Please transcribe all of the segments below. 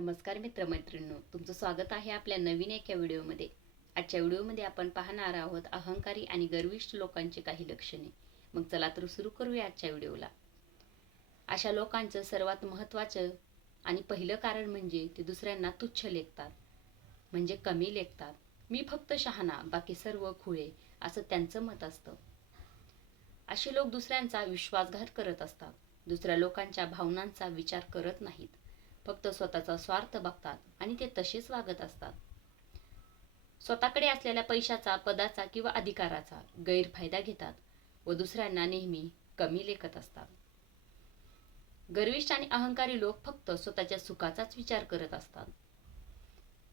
नमस्कार मित्रमैत्रिणींनो तुमचं स्वागत आहे आपल्या नवीन एका व्हिडिओमध्ये. आजच्या व्हिडिओमध्ये आपण पाहणार आहोत अहंकारी आणि गर्विष्ठ लोकांची काही लक्षणे. मग चला तर सुरू करूया आजच्या व्हिडिओला. अशा लोकांचं सर्वात महत्त्वाचं आणि पहिलं कारण म्हणजे ते दुसऱ्यांना तुच्छ लेखतात. म्हणजे कमी लेखतात. मी फक्त शहाणा बाकी सर्व खुळे असं त्यांचं मत असतं. असे लोक दुसऱ्यांचा विश्वासघात करत असतात. दुसऱ्या लोकांच्या भावनांचा विचार करत नाहीत. फक्त स्वतःचा स्वार्थ बघतात आणि ते तसेच वागत असतात. स्वतःकडे असलेल्या पैशाचा पदाचा किंवा अधिकाराचा गैरफायदा घेतात व दुसऱ्यांना नेहमी कमी लेखत असतात. गर्विष्ठ आणि अहंकारी लोक फक्त स्वतःच्या सुखाचाच विचार करत असतात.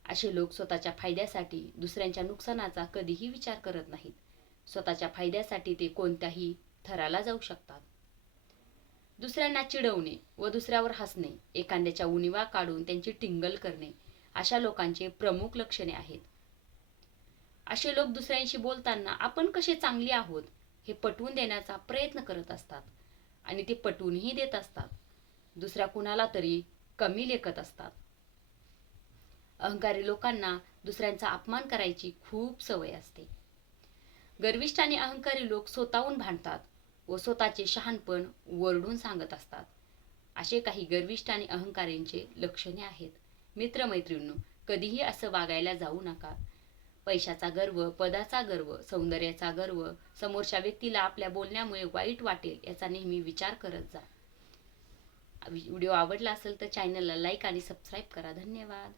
असे लोक स्वतःच्या फायद्यासाठी दुसऱ्यांच्या नुकसानाचा कधीही विचार करत नाहीत. स्वतःच्या फायद्यासाठी ते कोणत्याही थराला जाऊ शकतात. दुसऱ्यांना चिडवणे व दुसऱ्यावर हसणे एखाद्याच्या उणिवा काढून त्यांची टिंगल करणे अशा लोकांचे प्रमुख लक्षणे आहेत. असे लोक दुसऱ्यांशी बोलताना आपण कसे चांगले आहोत हे पटवून देण्याचा प्रयत्न करत असतात आणि ते पटवूनही देत असतात. दुसऱ्या कुणाला तरी कमी लेखत असतात. अहंकारी लोकांना दुसऱ्यांचा अपमान करायची खूप सवय असते. गर्विष्ठ आणि अहंकारी लोक स्वतःहून भांडतात व स्वतःचे शहाणपण वरडून सांगत असतात. असे काही गर्विष्ठ आणि अहंकाऱ्यांचे लक्षणे आहेत. मित्रमैत्रिणींनो कधीही असं वागायला जाऊ नका. पैशाचा गर्व पदाचा गर्व सौंदर्याचा गर्व समोरच्या व्यक्तीला आपल्या बोलण्यामुळे वाईट वाटेल याचा नेहमी विचार करत जा. व्हिडिओ आवडला असेल तर चॅनलला लाईक आणि सबस्क्राईब करा. धन्यवाद.